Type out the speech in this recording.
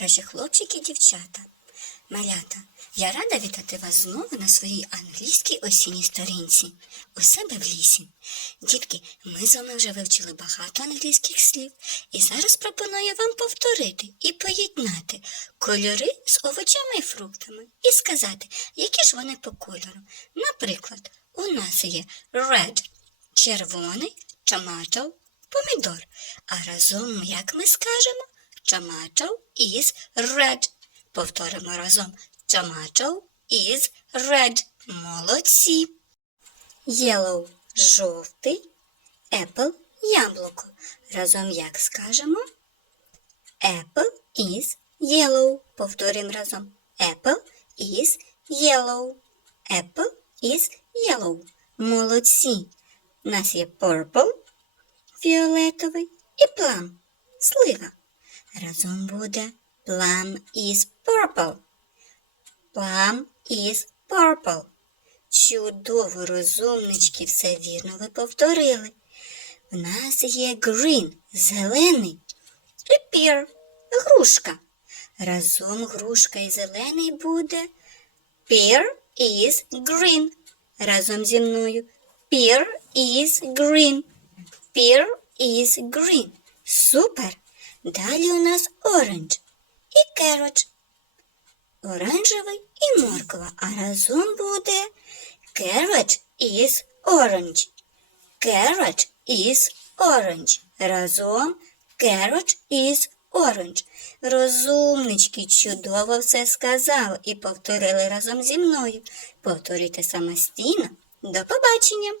наші хлопчики і дівчата. Малята, я рада вітати вас знову на своїй англійській осінній сторінці у себе в лісі. Дітки, ми з вами вже вивчили багато англійських слів, і зараз пропоную вам повторити і поєднати кольори з овочами і фруктами і сказати, які ж вони по кольору. Наприклад, у нас є red – червоний, tomato – помідор. А разом, як ми скажемо, tomato is red. Повторимо разом tomato is red. Молодці. Yellow – жовтий, apple – яблуко. Разом як скажемо? Apple is yellow. Повторимо разом. Apple is yellow. Apple is yellow. Молодці. У нас є purple, фіолетовий і plum, слива. Разом буде plum is purple. Plum is purple. Чудово, розумнички, все вірно ви повторили. В нас є green, зелений, і pear, грушка. Разом грушка і зелений буде pear is green. Разом зі мною pear is green. Pear is green. Супер. Далі у нас orange і carrot. Оранжевий і морква, а разом буде carrot is orange. Carrot is orange. Разом carrot is orange. Розумнички чудово все сказали і повторили разом зі мною. Повторюйте самостійно. До побачення!